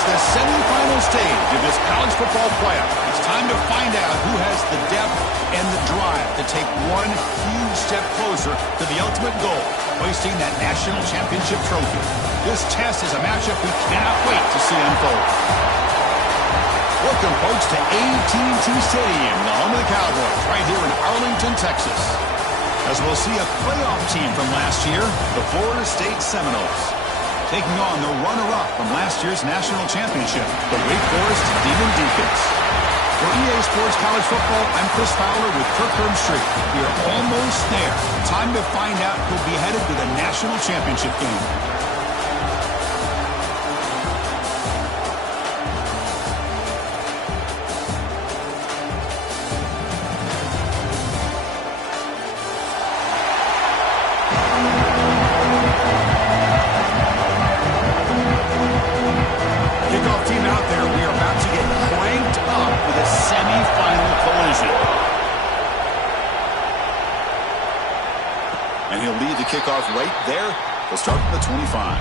It's the semifinal stage of this college football playoff. It's time to find out who has the depth and the drive to take one huge step closer to the ultimate goal, hoisting that national championship trophy. This test is a matchup we cannot wait to see unfold. Welcome, folks, to AT&T Stadium, the home of the Cowboys, right here in Arlington, Texas. As we'll see a playoff team from last year, the Florida State Seminoles, taking on the runner-up from last year's national championship, the Wake Forest Demon Deacons. For EA Sports College Football, I'm Chris Fowler with Kirk Herbstreit. We are almost there. Time to find out who'll be headed to the national championship game. And he'll lead the kickoff right there. He'll start from the 25.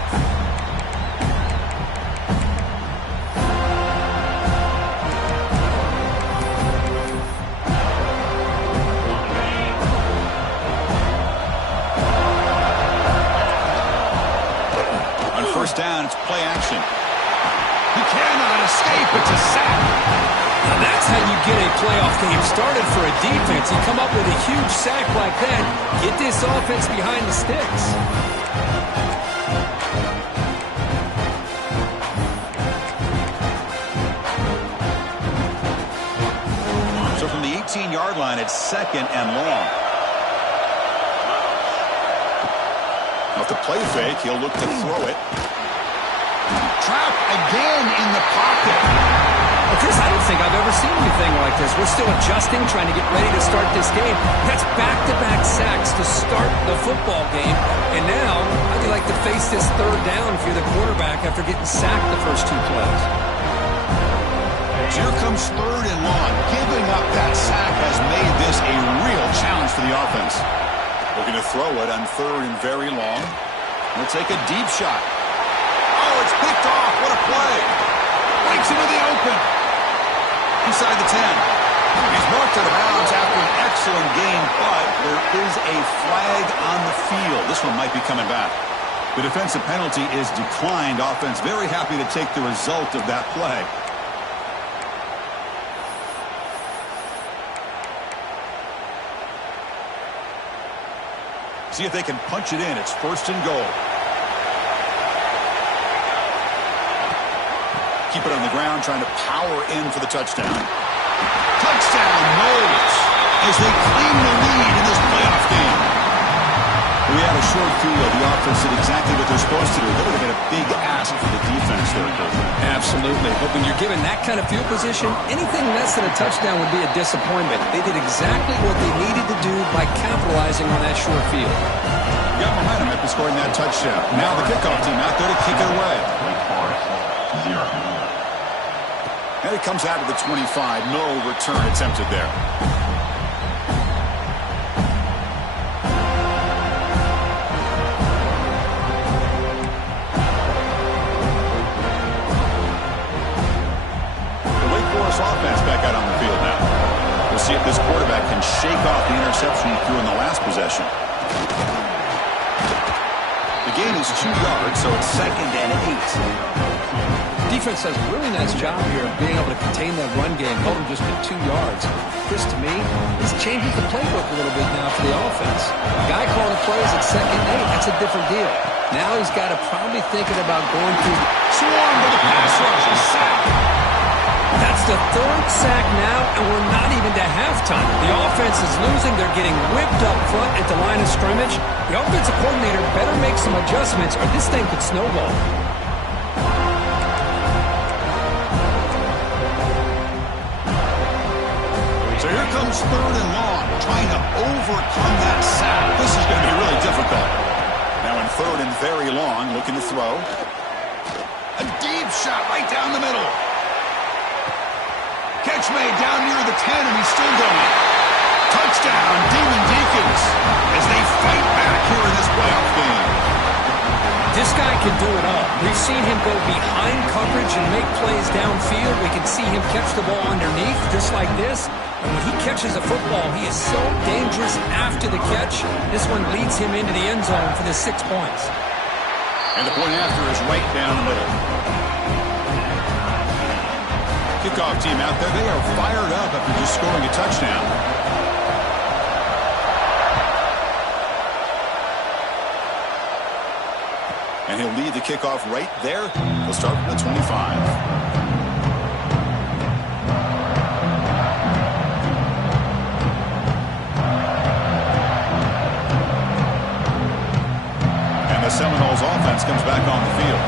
On first down, it's play action. He cannot escape. It's a sack. Now that's how you get a playoff game started for a defense. You come up with a huge sack like that, get this offense behind the sticks. So from the 18-yard line, it's second and long. Off the play fake, he'll look to throw it. Trapped again in the pocket. Chris, I don't think I've ever seen anything like this. We're still adjusting, trying to get ready to start this game. That's back-to-back sacks to start the football game. And now, how'd you like to face this third down if you're the quarterback after getting sacked the first two plays? Here comes third and long. Giving up that sack has made this a real challenge for the offense. Looking to throw it on third and very long. We'll take a deep shot. Oh, it's picked off. What a play. Breaks into the open. Inside the 10. He's marked out of bounds after an excellent game, but there is a flag on the field. This one might be coming back. The defensive penalty is declined. Offense very happy to take the result of that play. See if they can punch it in. It's first and goal. Keep it on the ground, trying to power in for the touchdown. Touchdown, Knowles, as they claim the lead in this playoff game. We had a short field. The offense did exactly what they're supposed to do. That would have been a big ask for the defense there, Kirk. Absolutely. But when you're given that kind of field position, anything less than a touchdown would be a disappointment. They did exactly what they needed to do by capitalizing on that short field. Got momentum after scoring that touchdown. Now the kickoff team out there to kick it away. And it comes out of the 25. No return attempted there. The Wake Forest offense back out on the field now. We'll see if this quarterback can shake off the interception he threw in the last possession. The gain is 2 yards, so it's second and 8. Defense does a really nice job here of being able to contain that run game, hold them just at 2 yards. Chris, to me, this changes the playbook a little bit now for the offense. The guy calling the plays at second and 8, that's a different deal. Now he's got to probably thinking about going through. Swarm to the pass rush, a sack. That's the third sack now, and we're not even to halftime. The offense is losing. They're getting whipped up front at the line of scrimmage. The offensive coordinator better make some adjustments, or this thing could snowball. So here comes third and long, trying to overcome that sack. This is going to be really difficult. Now in third and very long, looking to throw. A deep shot right down the middle. Catch made down near the 10, and he's still going. Touchdown, Demon Deacons, as they fight back here in this playoff game. This guy can do it all. We've seen him go behind coverage and make plays downfield. We can see him catch the ball underneath just like this. And when he catches a football, he is so dangerous after the catch. This one leads him into the end zone for the 6 points. And the point after is right down the middle. Kickoff team out there, they are fired up after just scoring a touchdown. And he'll lead the kickoff right there. He'll start from the 25. And the Seminoles offense comes back on the field.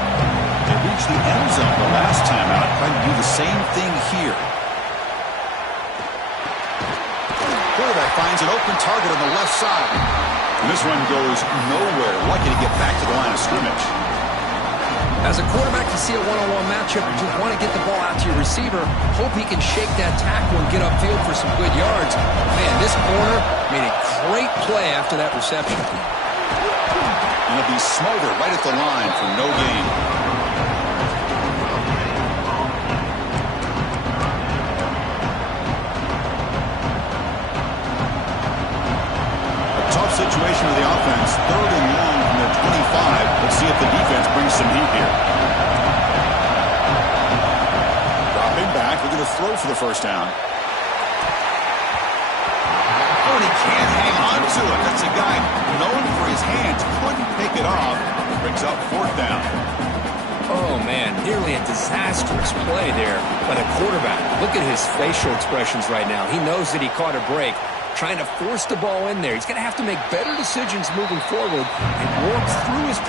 They reached the end zone the last time out, trying to do the same thing here. Quarterback finds an open target on the left side. And this one goes nowhere. Lucky to get back to the line of scrimmage. As a quarterback, you see a one-on-one matchup, you want to get the ball out to your receiver. Hope he can shake that tackle and get upfield for some good yards. Man, this corner made a great play after that reception. And he'll be smothered right at the line for no gain. Situation of the offense, 3rd and long from their 25. Let's see if the defense brings some heat here. Dropping back, looking to throw for the first down. Oh, and he can't hang on to it. That's a guy known for his hands. Couldn't pick it off. Brings up 4th down. Oh, man, nearly a disastrous play there by the quarterback. Look at his facial expressions right now. He knows that he caught a break, trying to force the ball in there. He's going to have to make better decisions moving forward and work through his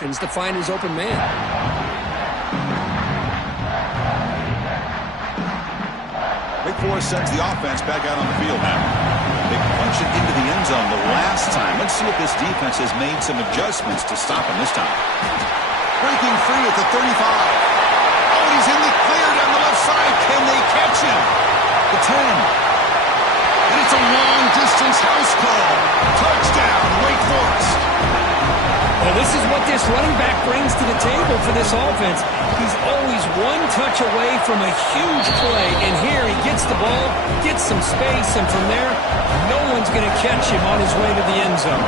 options to find his open man. Wake Forest sends the offense back out on the field now. They punch it into the end zone the last time. Let's see if this defense has made some adjustments to stop him this time. Breaking free at the 35. Oh, he's in the clear down the left side. Can they catch him? The 10. And it's a long-distance house call. Touchdown, Wake Forest. Well, this is what this running back brings to the table for this offense. He's always one touch away from a huge play, and here he gets the ball, gets some space, and from there, no one's going to catch him on his way to the end zone.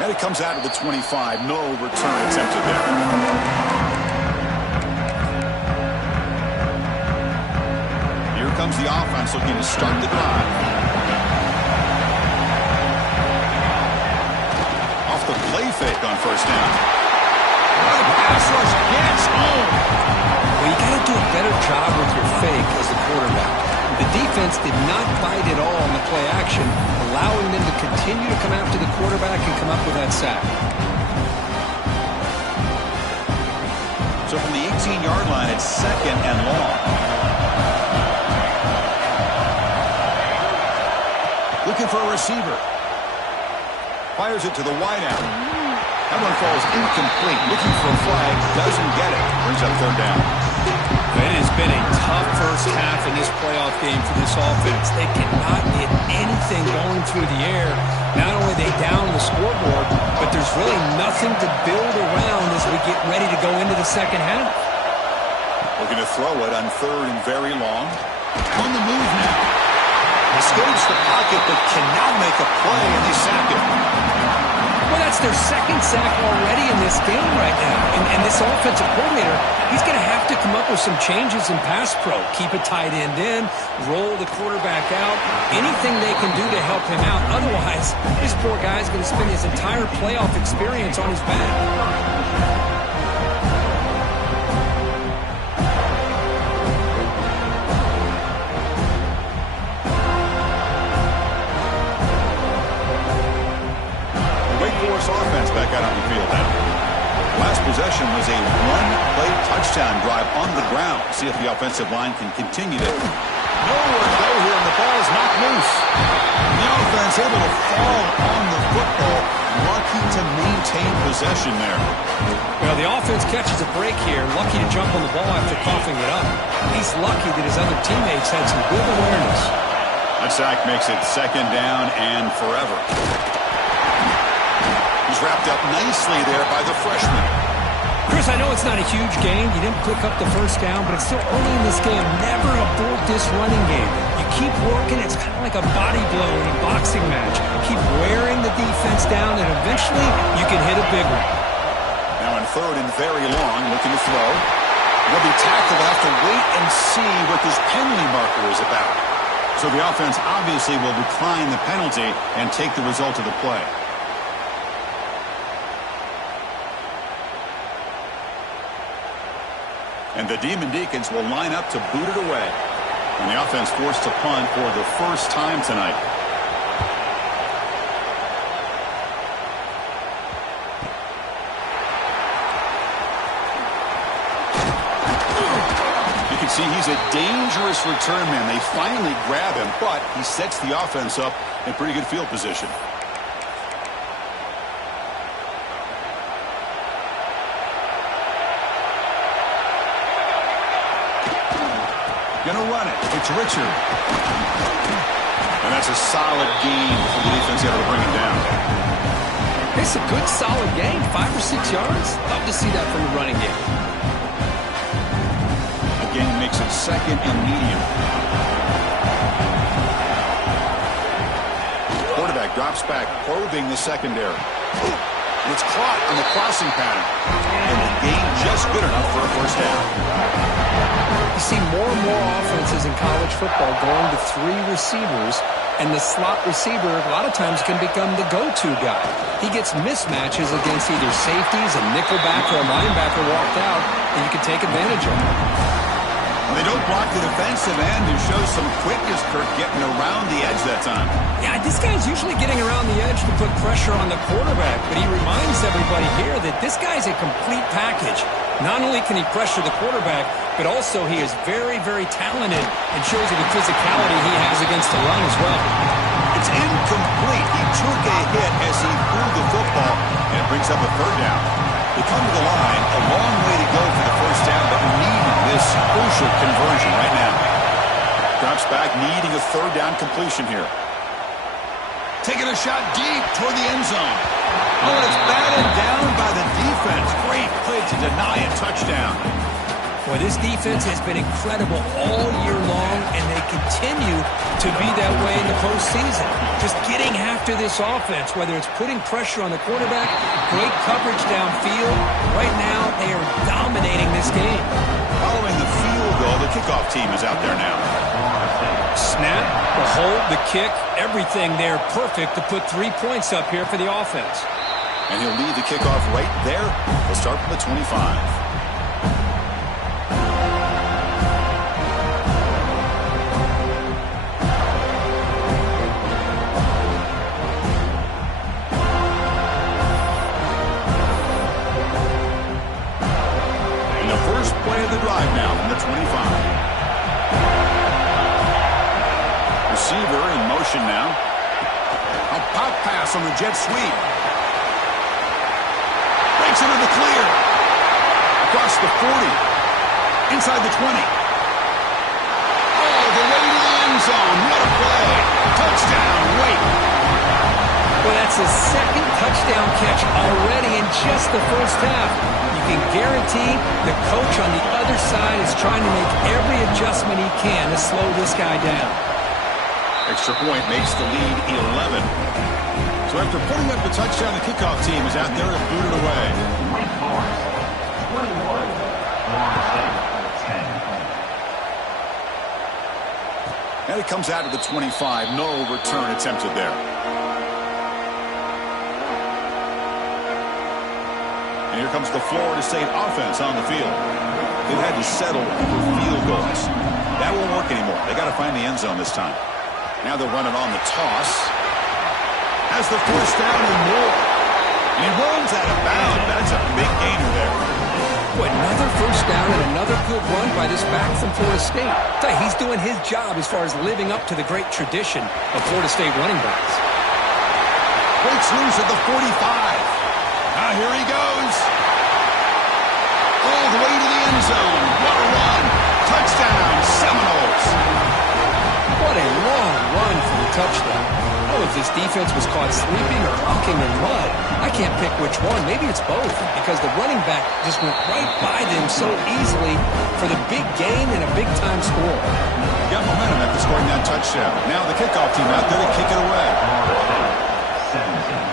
And it comes out of the 25. No return attempted there. Here comes the offense looking to start the drive. Off the play fake on first down. Oh, the pass rush gets home. Well, you got to do a better job with your fake as the quarterback. The defense did not bite at all on the play action, allowing them to continue to come after the quarterback and come up with that sack. So from the 18-yard line, it's second and long. Looking for a receiver. Fires it to the wideout. That one falls incomplete. Looking for a flag. Doesn't get it. Brings up third down. It has been a tough first half in this playoff game for this offense. They cannot get anything going through the air. Not only are they down the scoreboard, but there's really nothing to build around as we get ready to go into the second half. Looking to throw it on third and very long. On the move now. Escapes the pocket, but cannot make a play, and they sack him. Well, that's their second sack already in this game right now. And this offensive coordinator, he's going to have to come up with some changes in pass pro. Keep a tight end in, roll the quarterback out, anything they can do to help him out. Otherwise, this poor guy's going to spend his entire playoff experience on his back. Offense back out on the field now. Last possession was a one-play touchdown drive on the ground. See if the offensive line can continue to nowhere to go here, and the ball is knocked loose. The offense able to fall on the football. Lucky to maintain possession there. Well, the offense catches a break here. Lucky to jump on the ball after coughing it up. He's lucky that his other teammates had some good awareness. That sack makes it second down and forever. He's wrapped up nicely there by the freshman. Chris, I know it's not a huge game. You didn't pick up the first down, but it's still early in this game. Never abort this running game. You keep working. It's kind of like a body blow in a boxing match. Keep wearing the defense down, and eventually you can hit a big one. Now on third and very long, looking to throw. They'll be tackled. They'll have to wait and see what this penalty marker is about. So the offense obviously will decline the penalty and take the result of the play. And the Demon Deacons will line up to boot it away. And the offense forced to punt for the first time tonight. You can see he's a dangerous return man. They finally grab him, but he sets the offense up in pretty good field position. Gonna run it. It's Richard. And that's a solid gain for the defense able to bring him down. It's a good, solid game. 5 or 6 yards. Love to see that from the running game. Again, makes it second and medium. Quarterback drops back, probing the secondary. And it's caught on the crossing pattern. And the gain just good enough for a first down. You see more and more offenses in college football going to 3 receivers, and the slot receiver a lot of times can become the go-to guy. He gets mismatches against either safeties, a nickelback, or a linebacker walked out, and you can take advantage of it. They They don't block the defensive end and show some quickness, Kirk, getting around the edge that time. Yeah, this guy's usually getting around the edge to put pressure on the quarterback, but he reminds everybody here that this guy's a complete package. Not only can he pressure the quarterback, but also he is very, very talented and shows you the physicality he has against the run as well. It's incomplete. He took a hit as he threw the football, and it brings up a third down. They come to the line, a long way to go for the first down, but needing this crucial conversion right now. Drops back, needing a third down completion here. Taking a shot deep toward the end zone. Oh, and it's batted down by the defense. Great play to deny a touchdown. Boy, this defense has been incredible all year long, and they continue to be that way in the postseason. Just getting after this offense, whether it's putting pressure on the quarterback, great coverage downfield. Right now, they are dominating this game. Following the field goal, the kickoff team is out there now. Snap, the hold, the kick, everything there perfect to put 3 points up here for the offense. And he'll lead the kickoff right there. He'll start from the 25. Play of the drive now from the 25. Receiver in motion now. A pop pass on the jet sweep. Breaks into the clear. Across the 40. Inside the 20. Oh, the way to the end zone. What a play. Touchdown, Wake. Well, that's his second touchdown catch already in just the first half. You can guarantee the coach on the other side is trying to make every adjustment he can to slow this guy down. Extra point makes the lead 11. So after putting up the touchdown, the kickoff team is out there to boot it away. 21, 10. And it comes out to the 25. No return attempted there. And here comes the Florida State offense on the field. They've had to settle for field goals. That won't work anymore. They got to find the end zone this time. Now they'll run it on the toss. Has the first down and more. And he runs out of bounds. That's a big gainer there. Boy, another first down and another good run by this back from Florida State. He's doing his job as far as living up to the great tradition of Florida State running backs. Breaks loose at the 45. Now here he goes. All the way to the end zone. What a run. Touchdown, Seminoles. What a long run for the touchdown. Oh, if this defense was caught sleeping or walking in mud, I can't pick which one. Maybe it's both, because the running back just went right by them so easily for the big gain and a big-time score. Got momentum after scoring that touchdown. Now the kickoff team out there to kick it away. 17.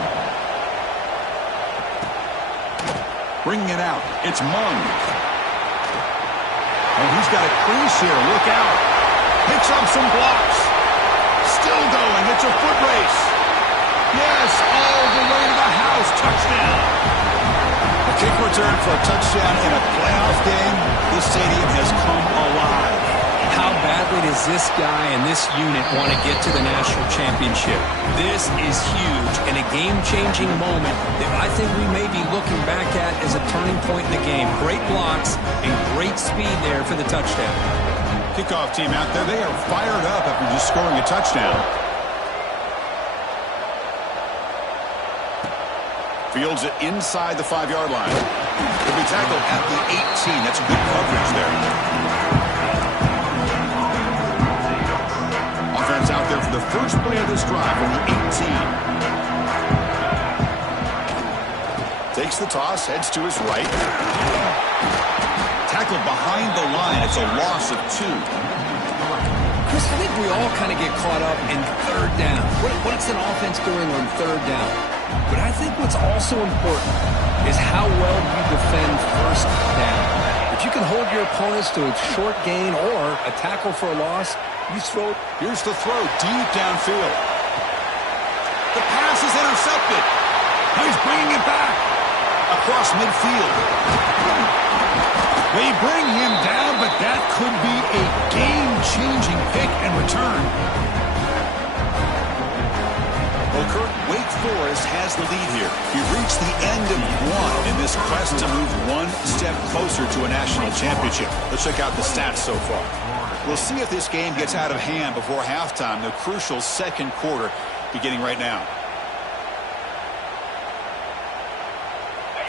Bringing it out. It's Mung. And he's got a crease here. Look out. Picks up some blocks. Still going. It's a foot race. Yes, all the way to the house. Touchdown. A kick return for a touchdown in a playoff game. This stadium has come alive. How badly does this guy and this unit want to get to the national championship? This is huge and a game-changing moment that I think we may be looking back at as a turning point in the game. Great blocks and great speed there for the touchdown. Kickoff team out there, they are fired up after just scoring a touchdown. Fields it inside the 5-yard line. He'll be tackled at the 18. That's good coverage there. Offense out there for the first play of this drive on the 18. Takes the toss, heads to his right. Tackled behind the line. It's a loss of 2. Chris, I think we all kind of get caught up in third down. What's an offense doing on third down? But I think what's also important is how well you defend first down. If you can hold your opponents to a short gain or a tackle for a loss, you throw. Here's the throw deep downfield. The pass is intercepted. Now he's bringing it back across midfield. They bring him down, but that could be a game-changing pick and return. Well, Kurt, Wake Forest has the lead here. He reached the end of one in this quest to move one step closer to a national championship. Let's check out the stats so far. We'll see if this game gets out of hand before halftime, the crucial second quarter beginning right now.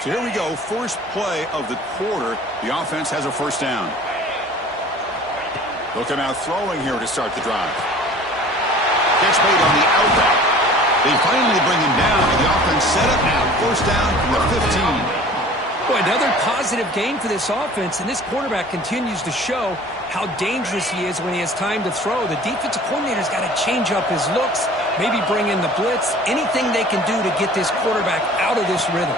So here we go, first play of the quarter. The offense has a first down. They'll come out throwing here to start the drive. Catch made on the out route. They finally bring him down, and the offense set up now. First down from the 15. Boy, another positive game for this offense, and this quarterback continues to show how dangerous he is when he has time to throw. The defensive coordinator's got to change up his looks, maybe bring in the blitz, anything they can do to get this quarterback out of this rhythm.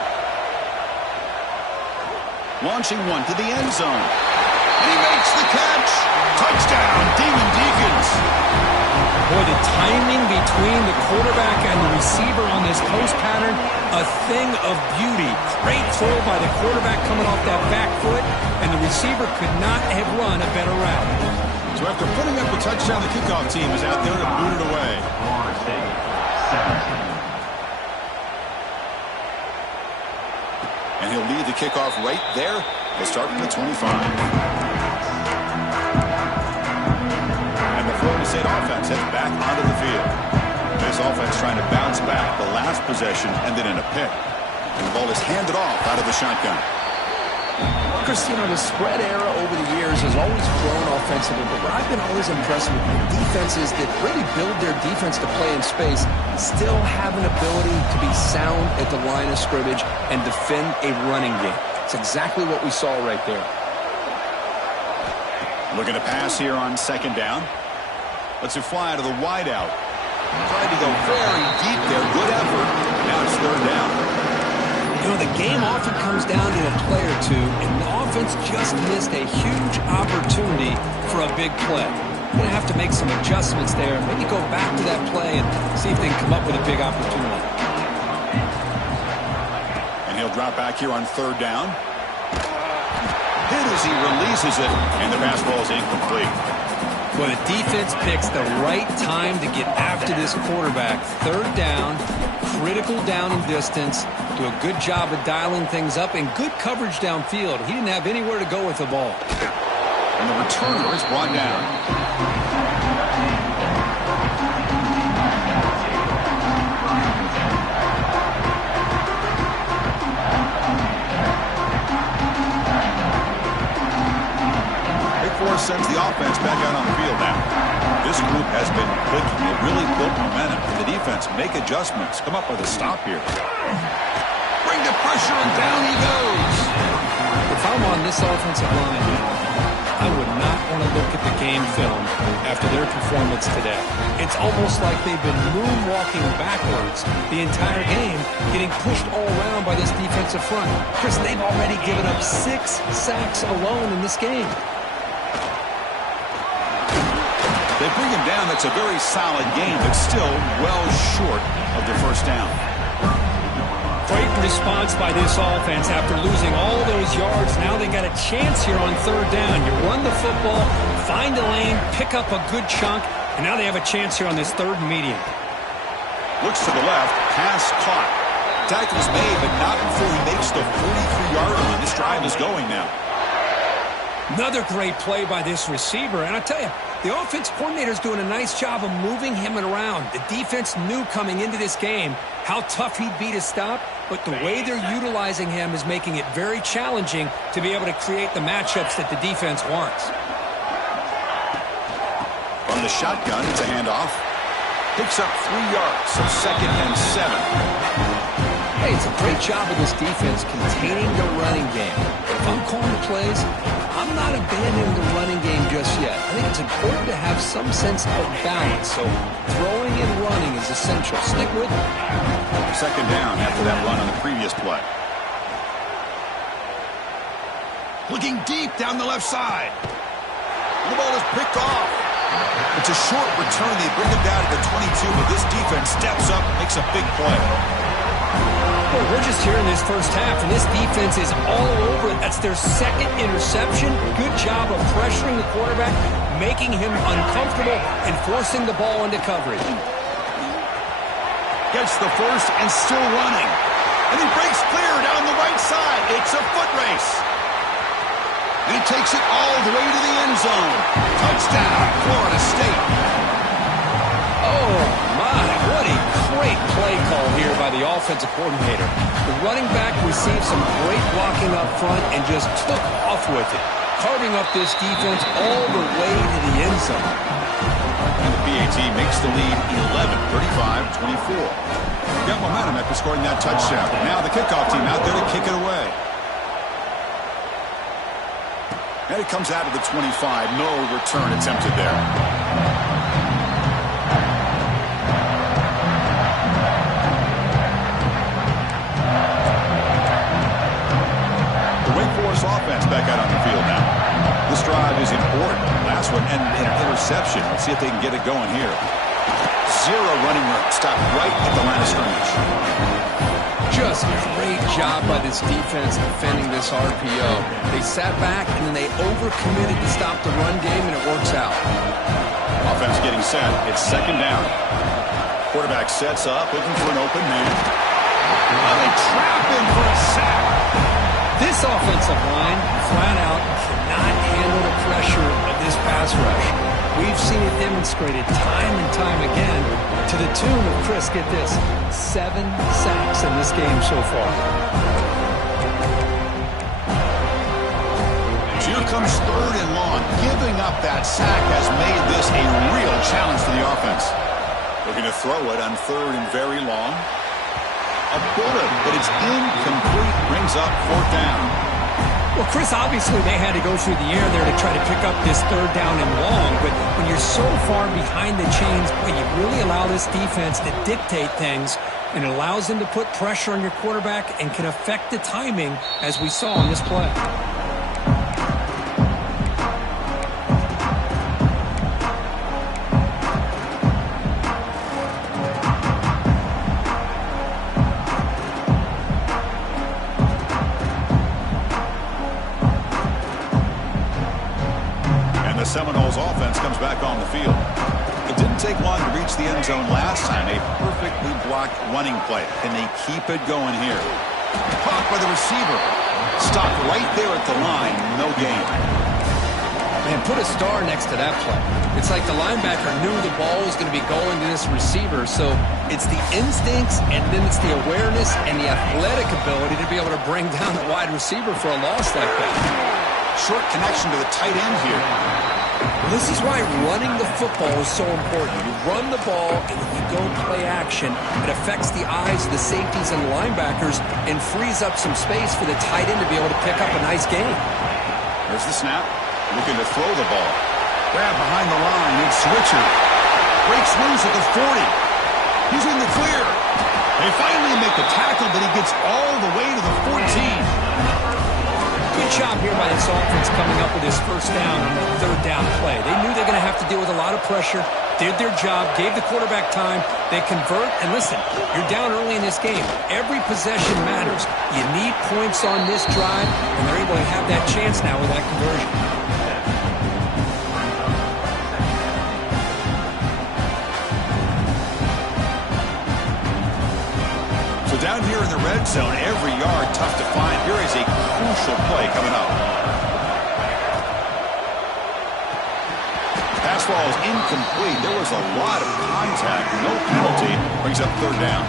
Launching one to the end zone. And he makes the catch. Touchdown, Demon Deacons. Boy, the timing between the quarterback and the receiver on this post pattern, a thing of beauty. Great throw by the quarterback coming off that back foot, and the receiver could not have run a better route. So after putting up a touchdown, the kickoff team is out there to boot it away. And he'll lead the kickoff right there. He'll start from the 25. And the Florida State offense heads back onto the field. This offense trying to bounce back the last possession, ended in a pick. And the ball is handed off out of the shotgun. Christine, the spread era over the years has always grown offensively, but what I've been always impressed with defenses that really build their defense to play in space still have an ability to be sound at the line of scrimmage and defend a running game. It's exactly what we saw right there. Looking to pass here on second down. Lets it fly to the wide out. Tried to go very deep there. Good effort. Now it's third down. You know, the game often comes down to a play or two, and the offense just missed a huge opportunity for a big play. You're going to have to make some adjustments there, maybe go back to that play and see if they can come up with a big opportunity. And he'll drop back here on third down. Hit as he releases it, and the pass ball is incomplete. Well, the defense picks the right time to get after this quarterback. Third down, critical down and distance. Do a good job of dialing things up and good coverage downfield. He didn't have anywhere to go with the ball. And the returner is brought down. Sends the offense back out on the field now. This group has been clicking. It really built momentum. The defense make adjustments. Come up with a stop here. Bring the pressure, and down he goes. If I'm on this offensive line, I would not want to look at the game film after their performance today. It's almost like they've been moonwalking backwards the entire game, getting pushed all around by this defensive front. Chris, they've already given up 6 sacks alone in this game. They bring him down. That's a very solid game, but still well short of their first down. Great response by this offense after losing all those yards. Now they got a chance here on third down. You run the football, find a lane, pick up a good chunk, and now they have a chance here on this third and medium. Looks to the left, pass caught. Tackle's made, but not before he makes the 43-yard line. This drive is going now. Another great play by this receiver, and I tell you, the offense coordinator's doing a nice job of moving him around. The defense knew coming into this game how tough he'd be to stop, but the way they're utilizing him is making it very challenging to be able to create the matchups that the defense wants. From the shotgun, it's a handoff. Picks up 3 yards, so second and 7. Hey, it's a great job of this defense containing the running game. If I'm calling the plays, I'm not abandoning the running game just yet. I think it's important to have some sense of balance, so throwing and running is essential. Stick with it. Second down after that run on the previous play. Looking deep down the left side. The ball is picked off. It's a short return. They bring him down to the 22, but this defense steps up and makes a big play. Well, we're just here in this first half, and this defense is all over it. That's their second interception. Good job of pressuring the quarterback, making him uncomfortable, and forcing the ball into coverage. Gets the first and still running. And he breaks clear down the right side. It's a foot race. And he takes it all the way to the end zone. Touchdown, Florida State. Oh, my, what a great play call here by the offensive coordinator. The running back received some great blocking up front and just took off with it, carving up this defense all the way to the end zone. And the PAT makes the lead 11, 35-24. Got momentum after scoring that touchdown. Now the kickoff team out there to kick it away. And it comes out of the 25. No return attempted there. The Wake Forest offense back out on the field now. This drive is important. Last one ended in an interception. Let's see if they can get it going here. Zero running room. Stopped right at the line of scrimmage. Just a great job by this defense defending this RPO. They sat back and then they overcommitted to stop the run game, and it works out. Offense getting set. It's second down. Quarterback sets up, looking for an open man. Oh, they trap him for a sack. This offensive line, flat out, cannot handle the pressure of this pass rush. We've seen it demonstrated time and time again to the tune of, Chris, get this, 7 sacks in this game so far. Here comes third and long. Giving up that sack has made this a real challenge for the offense. Looking to throw it on third and very long. A bullet, but it's incomplete. Brings up fourth down. Well, Chris, obviously they had to go through the air there to try to pick up this third down and long, but when you're so far behind the chains, when you really allow this defense to dictate things, and it allows them to put pressure on your quarterback and can affect the timing, as we saw on this play. Seminoles offense comes back on the field. It didn't take long to reach the end zone last time. A perfectly blocked running play. Can they keep it going here? Caught by the receiver. Stopped right there at the line. No gain. Man, put a star next to that play. It's like the linebacker knew the ball was going to be going to this receiver, so it's the instincts and then it's the awareness and the athletic ability to be able to bring down the wide receiver for a loss like that. Short connection to the tight end here. This is why running the football is so important. You run the ball, and when you go play action, it affects the eyes of the safeties and the linebackers and frees up some space for the tight end to be able to pick up a nice gain. There's the snap. Looking to throw the ball. Grab behind the line. It's Switcher. Breaks loose at the 40. He's in the clear. They finally make the tackle, but he gets all the way to the 14. Good job here by this offense coming up with this first down on that third down play. They knew they're going to have to deal with a lot of pressure, did their job, gave the quarterback time, they convert, and listen, you're down early in this game. Every possession matters. You need points on this drive, and they're able to have that chance now with that conversion. Down here in the red zone, every yard tough to find. Here is a crucial play coming up. Pass ball is incomplete. There was a lot of contact. No penalty. Brings up third down.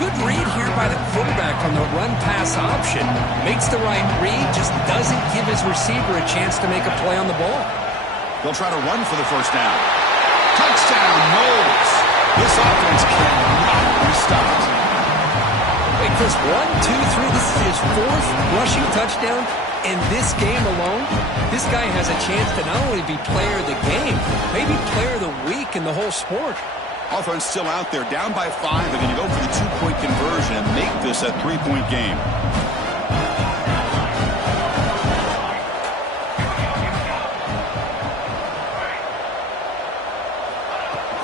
Good read here by the quarterback on the run-pass option. Makes the right read, just doesn't give his receiver a chance to make a play on the ball. They'll try to run for the first down. Touchdown, Knowles. This offense cannot be stopped. Wait, Chris, 1, 2, 3, this is his fourth rushing touchdown in this game alone. This guy has a chance to not only be player of the game, maybe player of the week in the whole sport. Offense still out there, down by 5. They're going to go for the 2-point conversion and make this a 3-point game.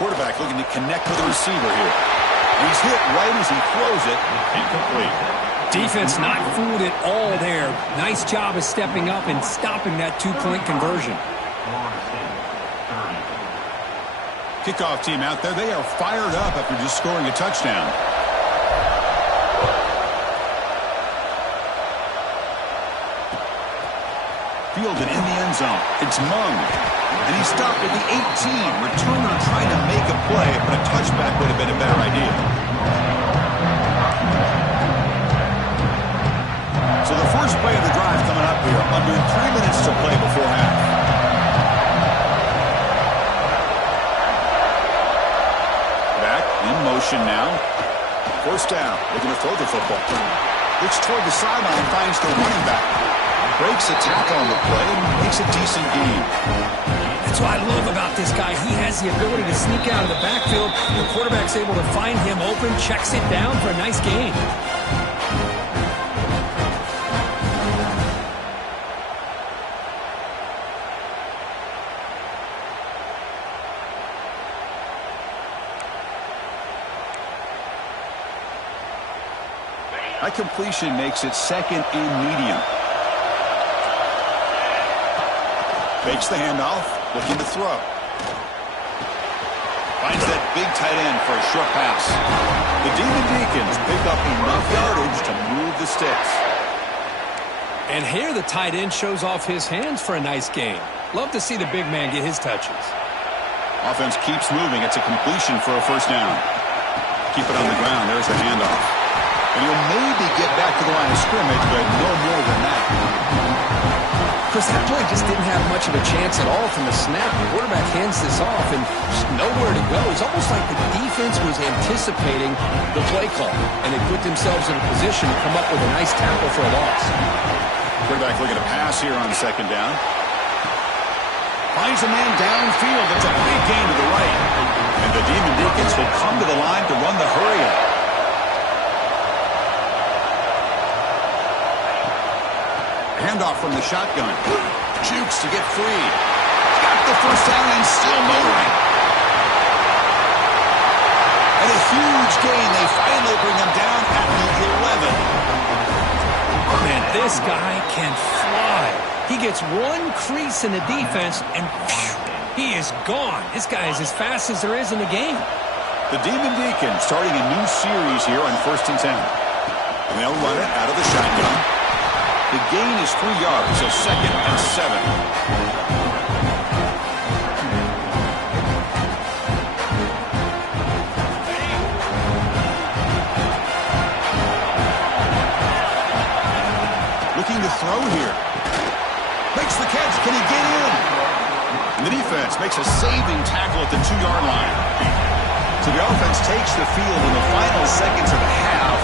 Quarterback looking to connect with the receiver here. He's hit right as he throws it. Incomplete. Defense not fooled at all there. Nice job of stepping up and stopping that two-point conversion. Kickoff team out there. They are fired up after just scoring a touchdown. Fielded in the end zone. It's Mung. And he stopped at the 18. Returner trying to make a play, but a touchback would have been a better idea. So the first play of the drive coming up here. Under 3 minutes to play before half. Back in motion now. First down. Looking to throw the football. Looks toward the sideline. Finds the running back. Breaks a tackle on the play and makes a decent gain. That's what I love about this guy. He has the ability to sneak out of the backfield. The quarterback's able to find him open, checks it down for a nice gain. That completion makes it second and medium. Fakes the handoff, looking to throw. Finds that big tight end for a short pass. The Demon Deacons pick up enough yardage to move the sticks. And here the tight end shows off his hands for a nice gain. Love to see the big man get his touches. Offense keeps moving. It's a completion for a first down. Keep it on the ground. There's the handoff. And he'll maybe get back to the line of scrimmage, but no more than that. Chris, that play just didn't have much of a chance at all from the snap. The quarterback hands this off and just nowhere to go. It's almost like the defense was anticipating the play call, and they put themselves in a position to come up with a nice tackle for a loss. Quarterback looking to pass here on second down. Finds a man downfield. It's a big gain to the right. And the Demon Deacons will come to the line to run the hurry up. Handoff from the shotgun. Jukes to get free. Got the first down and still motoring. And a huge gain. They finally bring him down at the 11. Man, this guy can fly. He gets one crease in the defense and he is gone. This guy is as fast as there is in the game. The Demon Deacons starting a new series here on 1st and 10. And they'll run it out of the shotgun. The gain is 3 yards, so 2nd and 7. Looking to throw here. Makes the catch. Can he get in? And the defense makes a saving tackle at the 2-yard line. So the offense takes the field in the final seconds of the half.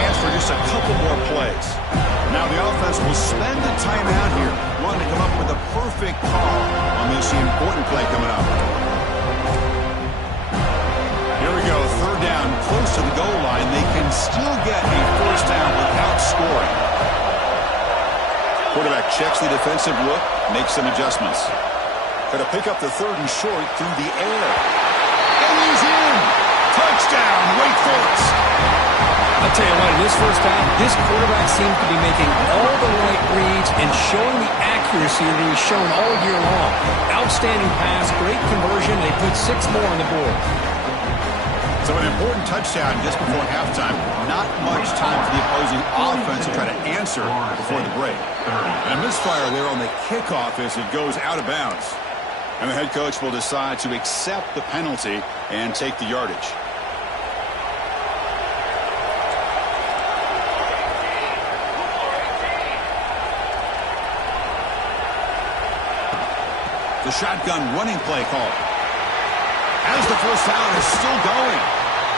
Chance for just a couple more plays. Now the offense will spend a timeout here, wanting to come up with a perfect call on this important play coming up. Here we go, 3rd down, close to the goal line. They can still get a first down without scoring. Quarterback checks the defensive look, makes some adjustments. Got to pick up the 3rd and short through the air. And he's in! Touchdown, Wake Forest! I'll tell you what, in this first half, this quarterback seems to be making all the right reads and showing the accuracy that he's shown all year long. Outstanding pass, great conversion. They put 6 more on the board. So an important touchdown just before halftime. Not much time for the opposing offense to try to answer before the break. And a misfire there on the kickoff as it goes out of bounds. And the head coach will decide to accept the penalty and take the yardage. The shotgun running play call. As the first down is still going.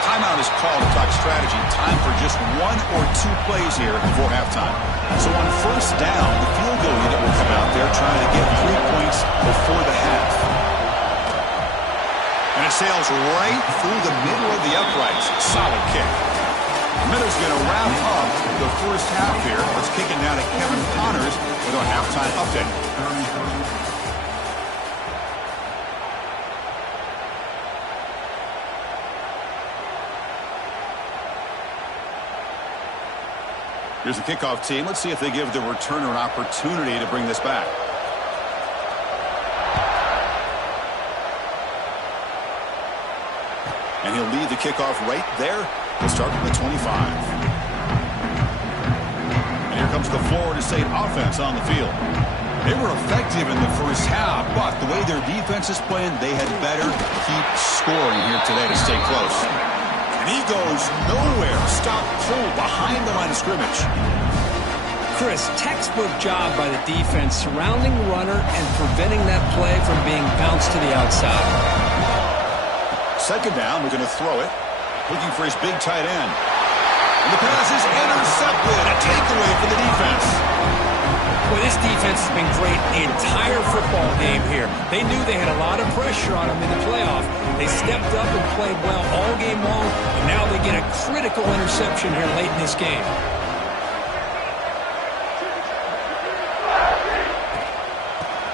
Timeout is called to talk strategy. Time for just 1 or 2 plays here before halftime. So on first down, the field goal unit will come out there trying to get 3 points before the half. And it sails right through the middle of the uprights. Solid kick. Miller's going to wrap up the first half here. Let's kick it now to Kevin Connors with our halftime update. Here's the kickoff team. Let's see if they give the returner an opportunity to bring this back. And he'll lead the kickoff right there. He'll start from the 25. And here comes the Florida State offense on the field. They were effective in the first half, but the way their defense is playing, they had better keep scoring here today to stay close. And he goes nowhere. Stop pull behind the line of scrimmage. Chris, textbook job by the defense surrounding the runner and preventing that play from being bounced to the outside. Second down, we're going to throw it. Looking for his big tight end. And the pass is intercepted. A takeaway for the defense. Well, this defense has been great the entire football game here. They knew they had a lot of pressure on them in the playoff. They stepped up and played well all game long, and now they get a critical interception here late in this game.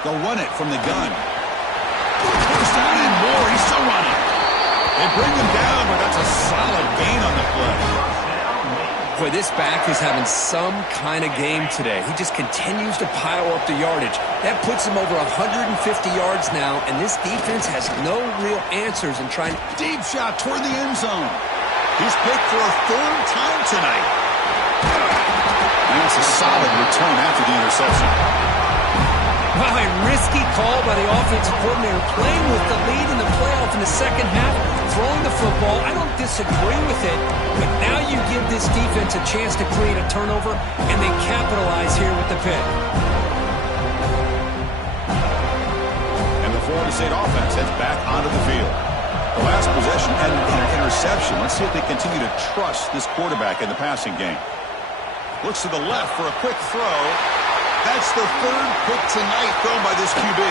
They'll run it from the gun. First down and more. He's still running. They bring him down, but that's a solid gain on the play. Boy, this back is having some kind of game today. He just continues to pile up the yardage. That puts him over 150 yards now, and this defense has no real answers in trying. Deep shot toward the end zone. He's picked for a third time tonight. And it's a solid return after the interception. Wow, a risky call by the offensive coordinator, playing with the lead in the playoff in the second half, throwing the football. I don't disagree with it, but now you give this defense a chance to create a turnover, and they capitalize here with the pick. And the Florida State offense heads back onto the field. The last possession ended in an interception. Let's see if they continue to trust this quarterback in the passing game. Looks to the left for a quick throw. That's the third pick tonight thrown by this QB.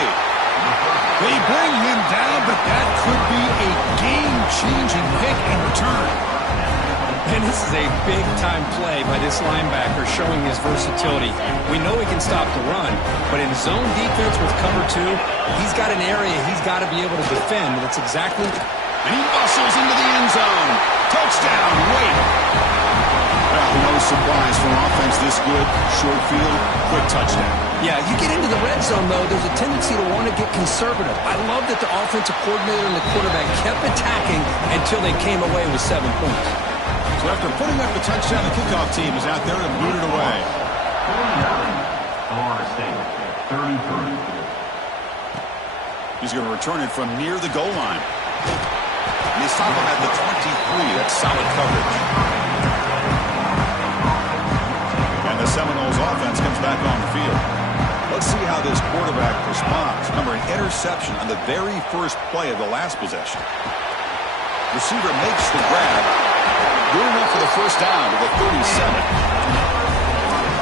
They bring him down, but that could be a game-changing pick and return. And this is a big-time play by this linebacker showing his versatility. We know he can stop the run, but in zone defense with cover two, he's got an area he's got to be able to defend, and it's exactly. And he muscles into the end zone. Touchdown, Wake. Well, no surprise from offense this good. Short field, quick touchdown. Yeah, you get into the red zone, though, there's a tendency to want to get conservative. I love that the offensive coordinator and the quarterback kept attacking until they came away with 7 points. So after putting up the touchdown, the kickoff team is out there to boot it away. Florida State, 33. He's going to return it from near the goal line. And they stop him at the 23. That's solid coverage. And the Seminoles offense comes back on the field. Let's see how this quarterback responds. Remember, an interception on the very first play of the last possession. Receiver makes the grab. Good enough for the first down to the 37.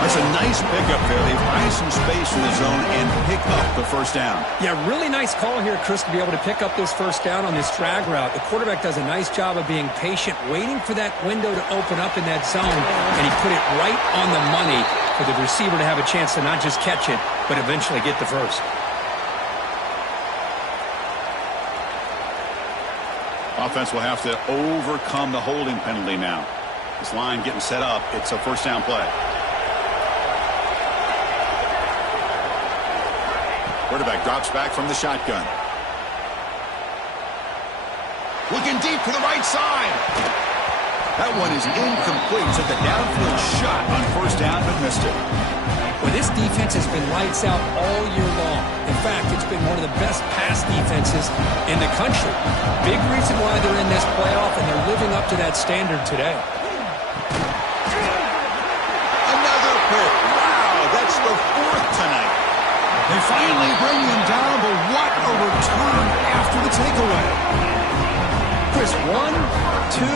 That's a nice pickup there. They find some space in the zone and pick up the first down. Yeah, really nice call here, Chris, to be able to pick up this first down on this drag route. The quarterback does a nice job of being patient, waiting for that window to open up in that zone, and he put it right on the money for the receiver to have a chance to not just catch it, but eventually get the first. Offense will have to overcome the holding penalty now. This line getting set up. It's a first down play. Quarterback drops back from the shotgun. Looking deep to the right side. That one is incomplete. Took a downfield shot on first down, but missed it. Well, this defense has been lights out all year long. In fact, it's been one of the best pass defenses in the country. Big reason why they're in this playoff, and they're living up to that standard today. Another pick. Wow, that's the fourth tonight. They finally bring him down, but what a return after the takeaway. Chris, 1, 2,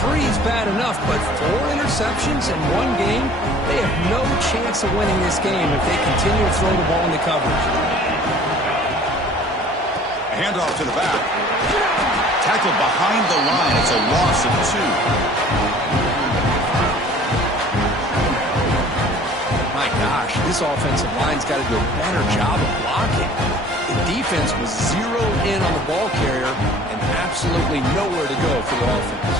3 is bad enough, but 4 interceptions in one game, they have no chance of winning this game if they continue to throw the ball in the coverage. A handoff to the back. Tackled behind the line. It's a loss of 2. My gosh, this offensive line's got to do a better job of blocking. The defense was zeroed in on the ball carrier and absolutely nowhere to go for the offense.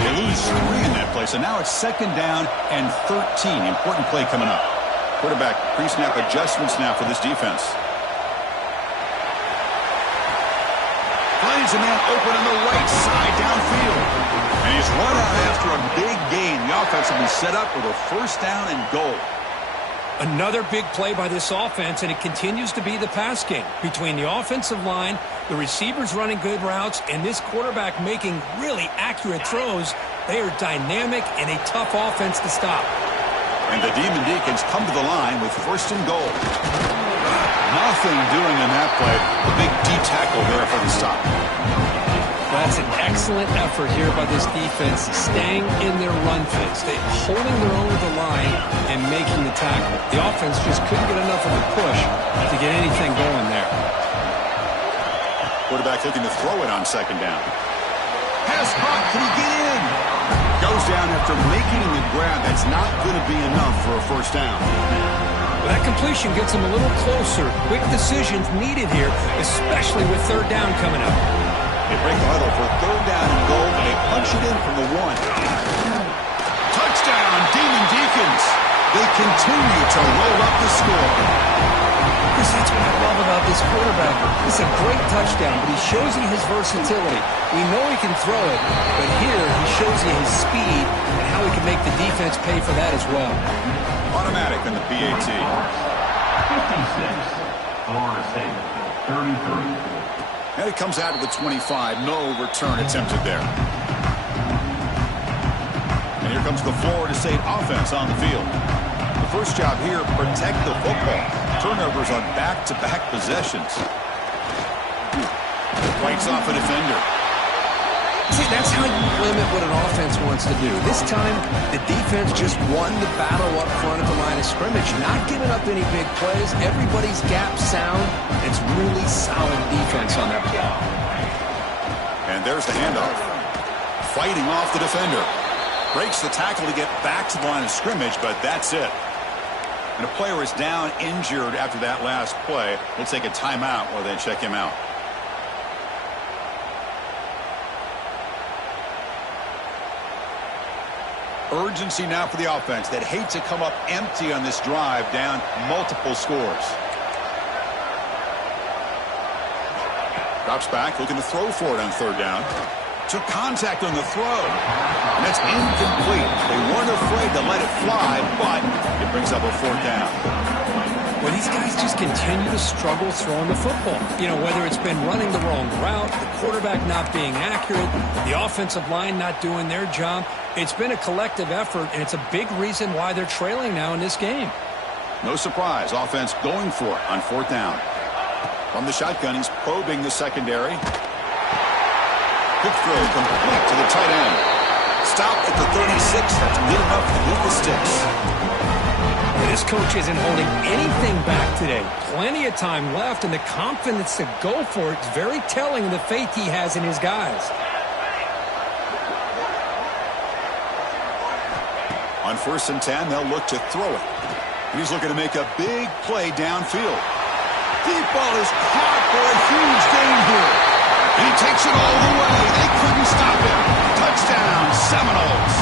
The lose 3 in that play, so now it's 2nd down and 13. Important play coming up. Quarterback pre-snap adjustments now for this defense. Finds a man open on the right side downfield. And he's run out after a big gain. The offense will be set up with a 1st down and goal. Another big play by this offense, and it continues to be the pass game. Between the offensive line, the receivers running good routes, and this quarterback making really accurate throws, they are dynamic and a tough offense to stop. And the Demon Deacons come to the line with 1st and goal. Nothing doing in that play. The big D-tackle there for the stop. That's an excellent effort here by this defense, staying in their run phase. They're holding their own with the line and making the tackle. The offense just couldn't get enough of a push to get anything going there. Quarterback looking to throw it on 2nd down. Pass caught. Can he get in? Goes down after making the grab. That's not going to be enough for a 1st down. Well, that completion gets him a little closer. Quick decisions needed here, especially with 3rd down coming up. They break the huddle for 3rd down and goal, and they punch it in from the 1. Touchdown, Demon Deacons. They continue to roll up the score. Chris, that's what I love about this quarterback. It's a great touchdown, but he shows you his versatility. We know he can throw it, but here he shows you his speed and how he can make the defense pay for that as well. Automatic in the PAT. 56. Florida State, 33. And it comes out of the 25. No return attempted there. And here comes the Florida State offense on the field. The first job here, protect the football. Turnovers on back-to-back possessions. Fights off a defender. See, that's how you limit what an offense wants to do. This time, the defense just won the battle up front at the line of scrimmage, not giving up any big plays. Everybody's gap sound. It's really solid defense on that play. And there's the handoff. Fighting off the defender. Breaks the tackle to get back to the line of scrimmage, but that's it. And a player is down injured after that last play. We'll take a timeout while they check him out. Urgency now for the offense that hate to come up empty on this drive, down multiple scores. Drops back, looking to throw for it on 3rd down. Took contact on the throw. And that's incomplete. They weren't afraid to let it fly, but it brings up a 4th down. Well, these guys just continue to struggle throwing the football. You know, whether it's been running the wrong route, the quarterback not being accurate, the offensive line not doing their job. It's been a collective effort, and it's a big reason why they're trailing now in this game. No surprise, offense going for it on 4th down. From the shotgun, he's probing the secondary. Quick throw complete to the tight end. Stop at the 36. That's good enough to move the sticks. This coach isn't holding anything back today. Plenty of time left, and the confidence to go for it is very telling of the faith he has in his guys. On 1st and 10, they'll look to throw it. He's looking to make a big play downfield. Deep ball is caught for a huge gain here. And he takes it all the way. They couldn't stop him. Touchdown, Seminoles.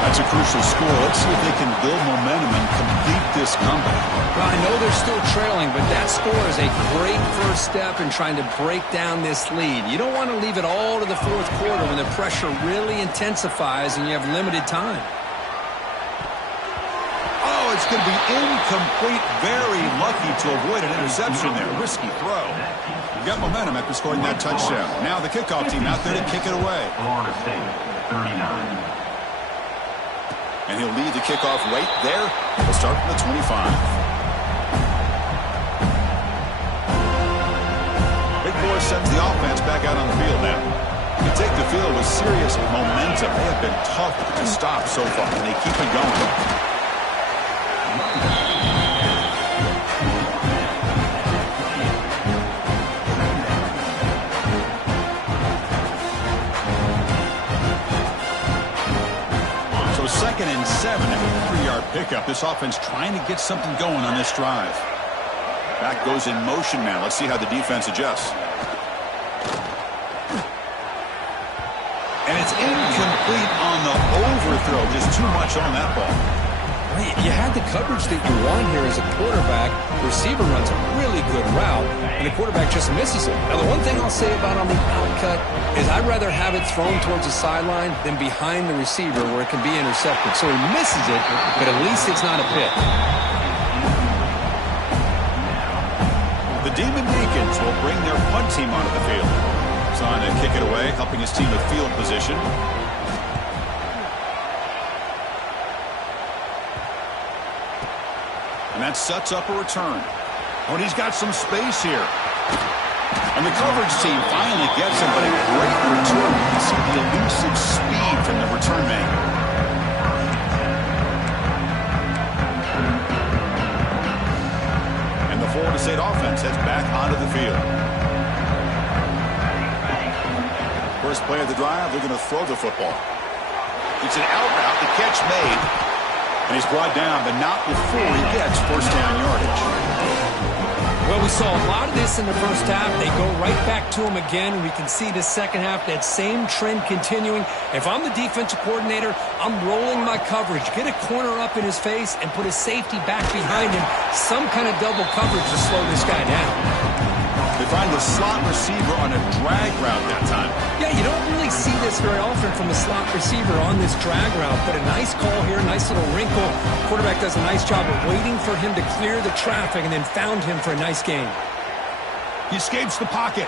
That's a crucial score. Let's see if they can build momentum and complete this comeback. Well, I know they're still trailing, but that score is a great first step in trying to break down this lead. You don't want to leave it all to the 4th quarter when the pressure really intensifies and you have limited time. Oh, it's going to be incomplete. Very lucky to avoid an interception there. Risky throw. Got momentum after scoring that touchdown. Now the kickoff team out there to kick it away. Florida State, 39. And he'll lead the kickoff right there. He'll start from the 25. Big Boy sends the offense back out on the field now. They take the field with serious momentum. They have been tough to stop so far, and they keep it going. So 2nd and 7 at a 3-yard pickup. This offense trying to get something going on this drive. Back goes in motion now. Let's see how the defense adjusts. And it's incomplete. incomplete on the overthrow. Just too much on that ball. You had the coverage that you want here as a quarterback. The receiver runs a really good route, and the quarterback just misses it. Now, the one thing I'll say about on the outcut is I'd rather have it thrown towards the sideline than behind the receiver where it can be intercepted. So he misses it, but at least it's not a pick. The Demon Deacons will bring their punt team onto the field. Trying to kick it away, helping his team with field position. And that sets up a return. Oh, and he's got some space here. And the coverage team finally gets him, but a great return. You can see the elusive speed from the return man. And the Florida State offense heads back onto the field. First play of the drive, they're going to throw the football. It's an out route, the catch made. And he's brought down, but not before he gets first down yardage. Well, we saw a lot of this in the first half. They go right back to him again, and we can see the second half, that same trend continuing. If I'm the defensive coordinator, I'm rolling my coverage. Get a corner up in his face and put a safety back behind him. Some kind of double coverage to slow this guy down. They find the slot receiver on a drag route that time. Yeah, you don't really see this very often from a slot receiver on this drag route, but a nice call here, nice little wrinkle. Quarterback does a nice job of waiting for him to clear the traffic and then found him for a nice gain. He escapes the pocket.